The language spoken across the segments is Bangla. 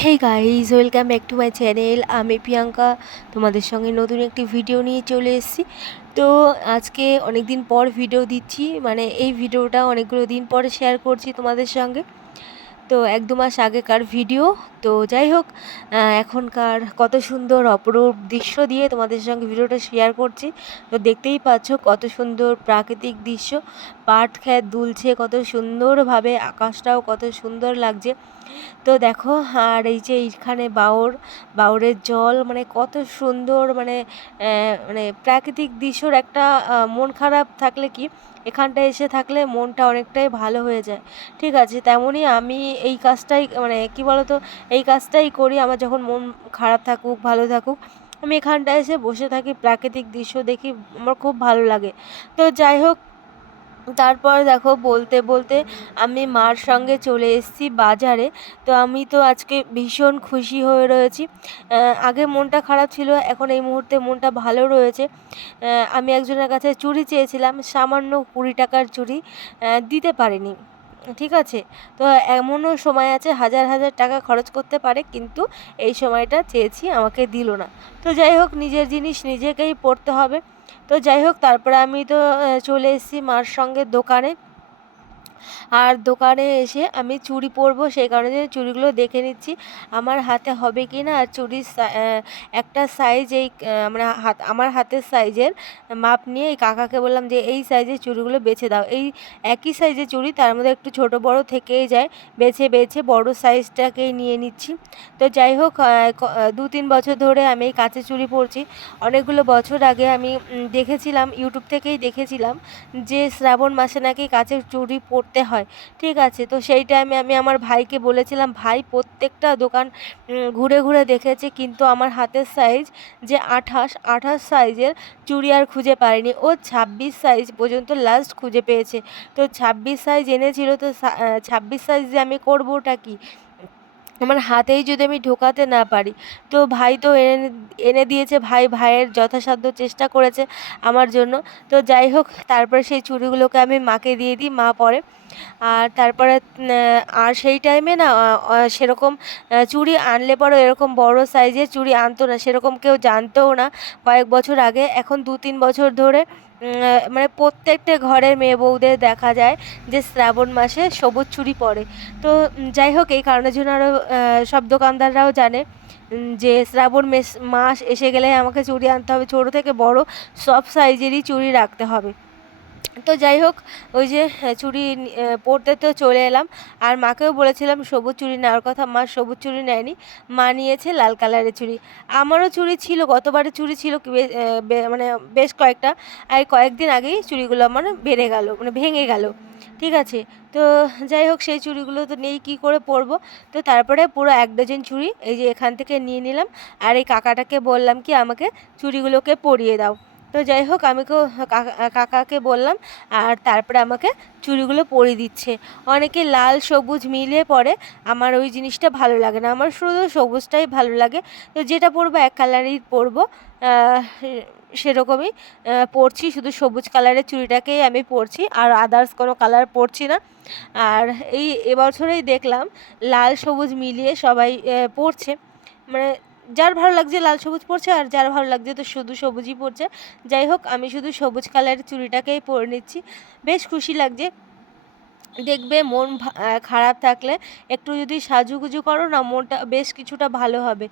Hey guys welcome back to my channel আমি প্রিয়াঙ্কা তোমাদের সঙ্গে নতুন একটি ভিডিও নিয়ে চলে এসেছি। তো আজকে অনেক দিন পর ভিডিও দিচ্ছি। মানে এই ভিডিওটা অনেকগুলো দিন পরে শেয়ার করছি তোমাদের সঙ্গে। তো এক দু মাস আগেকার ভিডিও তো যাই হোক এখনকার কত সুন্দর অপরূপ দৃশ্য দিয়ে তোমাদের সঙ্গে ভিডিওটা শেয়ার করছি। তো দেখতেই পাচ্ছ কত সুন্দর প্রাকৃতিক দৃশ্য, পাট খেত দুলছে, কত সুন্দরভাবে আকাশটাও কত সুন্দর লাগছে। তো দেখো, আর এই যে এইখানে বাউর, বাউরের জল মানে কত সুন্দর মানে মানে প্রাকৃতিক দৃশ্যর একটা মন খারাপ থাকলে কি এখানটায় এসে থাকলে মনটা অনেকটাই ভালো হয়ে যায়। ঠিক আছে তেমনই আমি এই কাজটাই মানে কি বলতো, এই কাজটাই করি। আমার যখন মন খারাপ থাকুক, ভালো থাকুক, আমি এখানটায় এসে বসে থাকি, প্রাকৃতিক দৃশ্য দেখি, আমার খুব ভালো লাগে। তো যাই হোক তারপর দেখো বলতে বলতে আমি মার সঙ্গে চলে এসেছি বাজারে। তো আমি তো আজকে ভীষণ খুশি হয়ে রয়েছি। আগে মনটা খারাপ ছিল, এখন এই মুহূর্তে মনটা ভালো রয়েছে। আমি একজনের কাছে চুড়ি চেয়েছিলাম, সামান্য কুড়ি টাকার চুড়ি দিতে পারেনি। ঠিক আছে? তো এমনও সময় আছে, হাজার হাজার টাকা খরচ করতে পারে, কিন্তু এই সময়টা চেয়েছি, আমাকে দিল না। তো যাই হোক, নিজের জিনিস নিজেকেই পড়তে হবে। তো যাই হোক তারপরে আমি তো চলে এসেছি মার সঙ্গে দোকানে। আর দোকানে এসে আমি চুড়ি পরবো সেই কারণে চুড়িগুলো দেখে নিচ্ছি আমার হাতে হবে কি না? আর চুড়ির একটা সাইজ এই আহ, মানে হাত আমার হাতের সাইজের মাপ নিয়ে এই কাকাকে বললাম যে এই সাইজের চুড়িগুলো বেছে দাও। এই একই সাইজের চুড়ি তার মধ্যে একটু ছোট বড় থেকেই যায় বেছে বেছে বড় সাইজটাকেই নিয়ে নিচ্ছি। তো যাই হোক দু তিন বছর ধরে আমি এই কাঁচের চুড়ি পরছি। অনেকগুলো বছর আগে আমি দেখেছিলাম ইউটিউব থেকেই দেখেছিলাম যে শ্রাবণ মাসে নাকি কাচের চুড়ি পরতে হয়। ঠিক আছে? তো সেই টাইমে আমি আমার ভাইকে বলেছিলাম, ভাই, প্রত্যেকটা দোকান ঘুরে ঘুরে দেখেছে, কিন্তু আমার হাতের সাইজ যে আঠাশ আঠাশ সাইজের চুড়ি আর খুঁজে পায়নি ও ছাব্বিশ সাইজ পর্যন্ত লাস্ট খুঁজে পেয়েছে। তো ছাব্বিশ সাইজ এনেছিল, তো ছাব্বিশ সাইজ যে আমি করবোটা কি? আমার হাতেই যদি আমি ঢোকাতে না পারি। তো ভাই তো এনে এনে দিয়েছে, ভাই ভাইয়ের যথাসাধ্য চেষ্টা করেছে আমার জন্য। তো যাই হোক, তারপরে সেই চুড়িগুলোকে আমি মাকে দিয়ে দিই, মা পরে। আর তারপরে আর সেই টাইমে না সেরকম চুড়ি আনলে পরে এরকম বড় সাইজের চুড়ি আনতো না। সেরকম কেউ জানতোও না। কয়েক বছর আগে, এখন দু তিন বছর ধরে মানে প্রত্যেকটা ঘরের মেয়ে বউদের দেখা যায় যে শ্রাবণ মাসে সবুজ চুরি পরে। তো যাই হোক, এই কারণের জন্য আরও সব দোকানদাররাও জানে যে শ্রাবণ মেস এসে গেলে আমাকে চুরি আনতে হবে। ছোটো থেকে বড় সব সাইজেরই চুড়ি রাখতে হবে। তো যাই হোক, ওই যে চুড়ি পরতে তো চলে এলাম। আর মাকেও বলেছিলাম, সবুজ চুড়ি নেওয়ার কথা। মা সবুজ চুড়ি নেয়নি, মা নিয়েছে লাল কালারের চুড়ি। আমারও চুড়ি ছিল গতবারে চুড়ি ছিল মানে বেশ কয়েকটা। আর কয়েকদিন আগেই চুড়িগুলো আমার বেড়ে গেল মানে ভেঙে গেল। ঠিক আছে? তো যাই হোক, সেই চুড়িগুলো তো নেই কী করে পরবো? তো তারপরে পুরো এক ডজন চুড়ি এই যে এখান থেকে নিয়ে নিলাম। আর এই কাকাটাকে বললাম কি, আমাকে চুড়িগুলোকে পরিয়ে দাও। তো যাই হোক, আমি কাকাকে বললাম, আর তারপরে আমাকে চুড়িগুলো পরিয়ে দিচ্ছে। অনেকে লাল, সবুজ মিলিয়ে পরে, আমার ওই জিনিসটা ভালো লাগে না। আমার শুধু সবুজটাই ভালো লাগে। তো যেটা পরবো, এক কালারই পরবো। সেরকমই পরছি, শুধু সবুজ কালারের চুড়িটাকেই আমি পরছি, আর আদার্স কোনো কালার পরছি না। আর এই এবছরেই দেখলাম, লাল, সবুজ মিলিয়ে সবাই পরছে। মানে যার ভালো লাগছে লাল সবুজ পরছে আর যার ভালো লাগছে তো শুধু সবুজই পরছে যাই হোক, আমি শুধু সবুজ কালারের চুড়িটাকেই পরে নিচ্ছি। বেশ খুশি লাগছে। দেখবে মন খারাপ থাকলে একটু যদি সাজুগুজু করো না, মনটা বেশ কিছুটা ভালো হবে।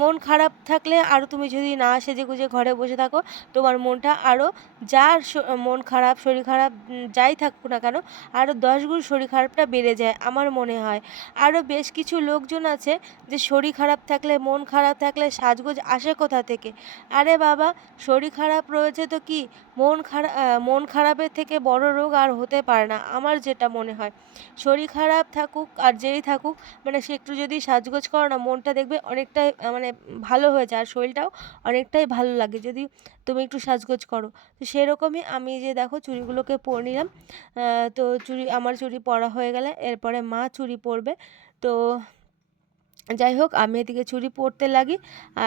মন খারাপ থাকলে আরও তুমি যদি না সেজে গুজে ঘরে বসে থাকো, তোমার মনটা আরও যার মন খারাপ, শরীর খারাপ যাই থাকুক না কেন আরও দশ গুণ শরীর খারাপটা বেড়ে যায় আমার মনে হয়। আরও বেশ কিছু লোকজন আছে যে শরীর খারাপ থাকলে, মন খারাপ থাকলে সাজগোজ আসে কোথা থেকে? আরে বাবা, শরীর খারাপ রয়েছে তো কি? মন খারাপ মন খারাপের থেকে বড় রোগ আর হতে পারে না। আমার যেটা মনে হয়। শরীর খারাপ থাকুক আর যেই থাকুক মানে সে একটু যদি সাজগোজ করো না, মনটা দেখবে অনেকটাই মানে ভালো হয়ে যায়। আর শরীরটাও অনেকটাই ভালো লাগে যদি তুমি একটু সাজগোজ করো। তো সেরকমই আমি যে দেখো চুড়িগুলোকে পরে নিলাম। তো চুড়ি, আমার চুড়ি পরা হয়ে গেলে, এরপরে মা চুড়ি পরবে। তো যাই হোক, আমি এদিকে চুড়ি পরতে লাগি,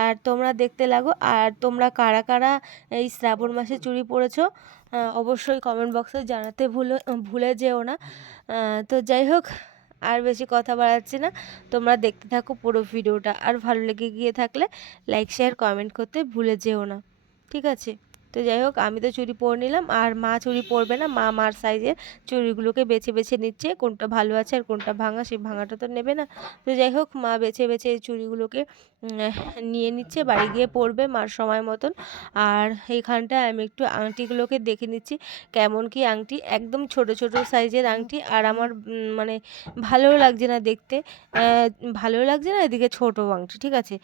আর তোমরা দেখতে লাগো, আর তোমরা কারা কারা এই শ্রাবণ মাসে চুড়ি পরেছো অবশ্যই কমেন্ট বক্সে জানাতে ভুলে ভুলে যেও না। তো যাই হোক, আর বেশি কথা বাড়াচ্ছি না, তোমরা দেখতে থাকো পুরো ভিডিওটা, আর ভালো লেগে গিয়ে থাকলে লাইক শেয়ার কমেন্ট করতে ভুলে যেও না। ঠিক আছে? তো যাই হোক, আমি তো চুড়ি পরে নিলাম, আর মা চুড়ি পরবে না। মা মার সাইজের চুড়িগুলোকে বেছে বেছে নিচ্ছে, কোনটা ভালো আছে আর কোনটা ভাঙা, সেই ভাঙাটা তো নেবে না। তো যাই হোক, মা বেছে বেছে এই চুড়িগুলোকে নিয়ে নিচ্ছে, বাড়ি গিয়ে পরবে মার সময় মতন। আর এইখানটায় আমি একটু আংটিগুলোকে দেখে নিচ্ছি, কেমন কি আংটি, একদম ছোট ছোট সাইজের আংটি, আর আমার মানে ভালোও লাগছে না দেখতে। ভালোও লাগছে না, এদিকে ছোটো আংটি, ঠিক আছে?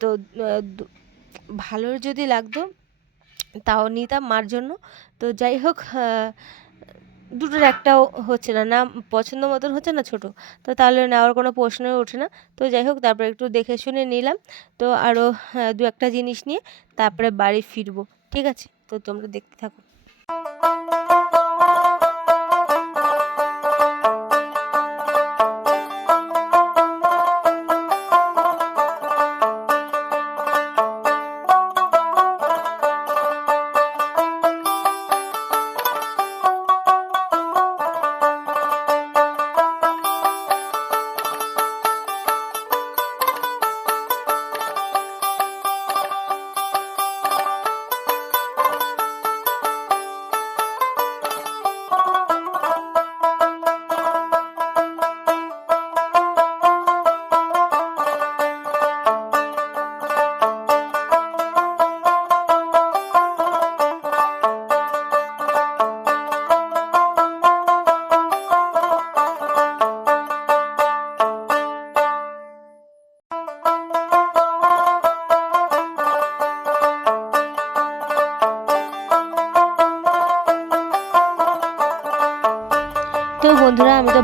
তো ভালো যদি লাগতো তাও নিতাম মার জন্য। তো যাই হোক দুটোর একটাও হচ্ছে না না পছন্দ মতন হচ্ছে না ছোট। তো তাহলে নেওয়ার কোনো প্রশ্নই ওঠে না। তো যাই হোক, তারপরে একটু দেখে শুনে নিলাম। তো আরও দু একটা জিনিস নিয়ে তারপরে বাড়ি ফিরবো, ঠিক আছে? তো তোমরা দেখতে থাকো।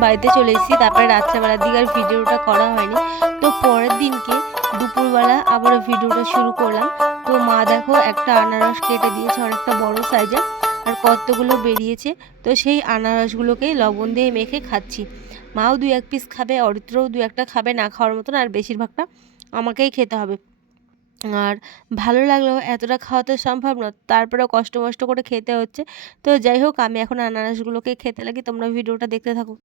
বাড়িতে চলে এসেছি, তারপরে রাত্রেবেলার দিকে আর ভিডিওটা করা হয়নি। তো পরের দিনকে দুপুরবেলা আবার ভিডিওটা শুরু করলাম। তো মা দেখো একটা আনারস কেটে দিয়েছে অনেকটা বড় সাইজের আর কতগুলো বেরিয়েছে। তো সেই আনারসগুলোকে লবণ দিয়ে মেখে খাচ্ছি। মাও দু এক পিস খাবে, অরিত্রও দু একটা খাবে না খাওয়ার মতন, আর বেশিরভাগটা আমাকেই খেতে হবে। আর ভালো লাগলেও এতটা খাওয়া তো সম্ভব না তারপরেও কষ্ট মষ্ট করে খেতে হচ্ছে। তো যাই হোক, আমি এখন আনারসগুলোকে খেতে লাগি, তোমরা ভিডিওটা দেখতে থাকো।